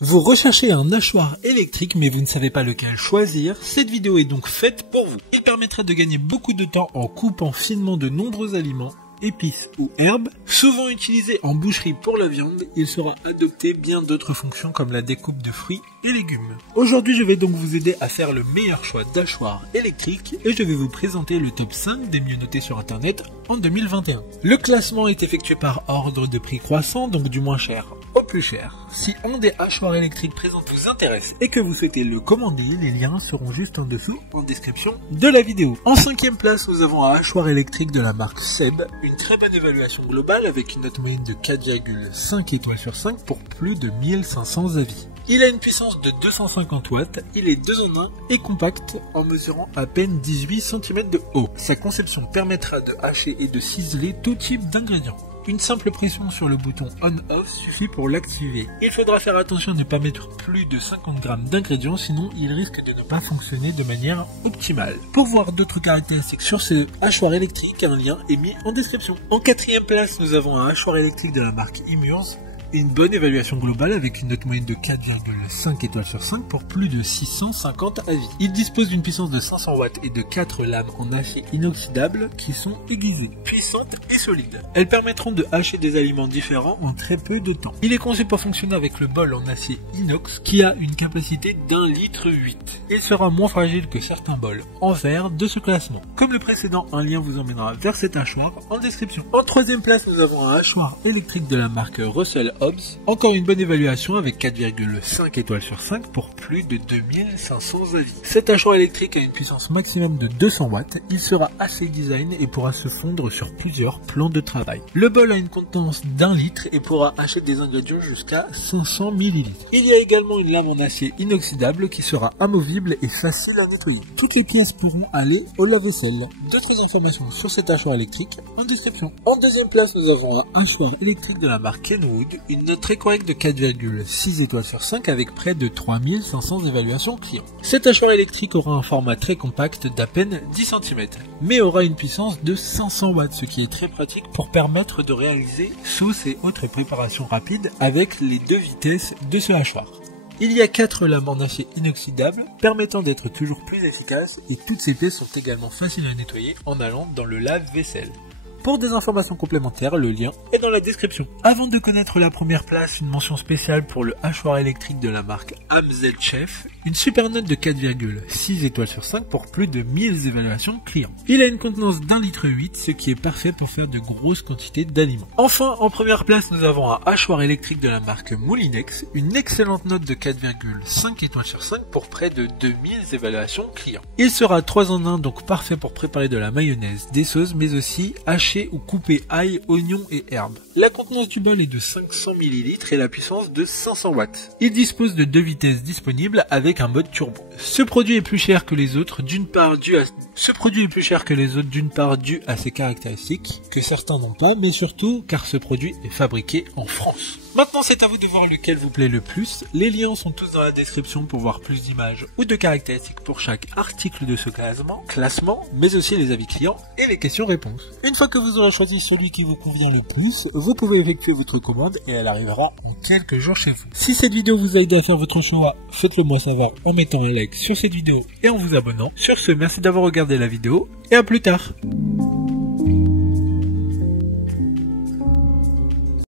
Vous recherchez un hachoir électrique mais vous ne savez pas lequel choisir, cette vidéo est donc faite pour vous. Il permettra de gagner beaucoup de temps en coupant finement de nombreux aliments, épices ou herbes. Souvent utilisé en boucherie pour la viande, il sera adopté bien d'autres fonctions comme la découpe de fruits et légumes. Aujourd'hui je vais donc vous aider à faire le meilleur choix d'hachoir électrique et je vais vous présenter le top 5 des mieux notés sur internet en 2021. Le classement est effectué par ordre de prix croissant, donc du moins cher au plus cher. Si un des hachoirs électriques présents vous intéresse et que vous souhaitez le commander, les liens seront juste en dessous en description de la vidéo. En 5e place, nous avons un hachoir électrique de la marque Seb, une très bonne évaluation globale avec une note moyenne de 4,5 étoiles sur 5 pour plus de 1500 avis. Il a une puissance de 250 watts, il est 2 en 1 et compact en mesurant à peine 18 cm de haut. Sa conception permettra de hacher et de ciseler tout type d'ingrédients. Une simple pression sur le bouton on-off suffit pour l'activer. Il faudra faire attention à ne pas mettre plus de 50 g d'ingrédients, sinon il risque de ne pas fonctionner de manière optimale. Pour voir d'autres caractéristiques sur ce hachoir électrique, un lien est mis en description. En 4e place, nous avons un hachoir électrique de la marque Imurs. Une bonne évaluation globale avec une note moyenne de 4,5 étoiles sur 5 pour plus de 650 avis. Il dispose d'une puissance de 500 watts et de 4 lames en acier inoxydable qui sont aiguisées, puissantes et solides. Elles permettront de hacher des aliments différents en très peu de temps. Il est conçu pour fonctionner avec le bol en acier inox qui a une capacité d'1,8 litre. Il sera moins fragile que certains bols en verre de ce classement. Comme le précédent, un lien vous emmènera vers cet hachoir en description. En 3e place, nous avons un hachoir électrique de la marque Russell Hobbs. Encore une bonne évaluation avec 4,5 étoiles sur 5 pour plus de 2500 avis. Cet hachoir électrique a une puissance maximum de 200 watts. Il sera assez design et pourra se fondre sur plusieurs plans de travail. Le bol a une contenance d'1 litre et pourra hacher des ingrédients jusqu'à 500 ml. Il y a également une lame en acier inoxydable qui sera amovible et facile à nettoyer. Toutes les pièces pourront aller au lave-vaisselle. D'autres informations sur cet hachoir électrique en description. En 2e place, nous avons un hachoir électrique de la marque Kenwood. Une note très correcte de 4,6 étoiles sur 5 avec près de 3500 évaluations clients. Cet hachoir électrique aura un format très compact d'à peine 10 cm, mais aura une puissance de 500 watts, ce qui est très pratique pour permettre de réaliser sauces et autres préparations rapides avec les 2 vitesses de ce hachoir. Il y a 4 lames en acier inoxydable permettant d'être toujours plus efficace et toutes ces pièces sont également faciles à nettoyer en allant dans le lave-vaisselle. Pour des informations complémentaires, le lien est dans la description. Avant de connaître la première place, une mention spéciale pour le hachoir électrique de la marque AMZ Chef, une super note de 4,6 étoiles sur 5 pour plus de 1000 évaluations clients. Il a une contenance d'1,8 litre, ce qui est parfait pour faire de grosses quantités d'aliments. Enfin, en première place, nous avons un hachoir électrique de la marque Moulinex, une excellente note de 4,5 étoiles sur 5 pour près de 2000 évaluations clients. Il sera 3 en 1, donc parfait pour préparer de la mayonnaise, des sauces, mais aussi hacher ou couper ail, oignons et herbes. La contenance du bol est de 500 ml et la puissance de 500 watts. Il dispose de 2 vitesses disponibles avec un mode turbo. Ce produit est plus cher que les autres d'une part dû à ses caractéristiques que certains n'ont pas, mais surtout car ce produit est fabriqué en France. Maintenant, c'est à vous de voir lequel vous plaît le plus. Les liens sont tous dans la description pour voir plus d'images ou de caractéristiques pour chaque article de ce classement, mais aussi les avis clients et les questions-réponses. Une fois que vous aurez choisi celui qui vous convient le plus, vous pouvez effectuer votre commande et elle arrivera en quelques jours chez vous. Si cette vidéo vous a aidé à faire votre choix, faites-le moi savoir en mettant un like sur cette vidéo et en vous abonnant. Sur ce, merci d'avoir regardé la vidéo et à plus tard.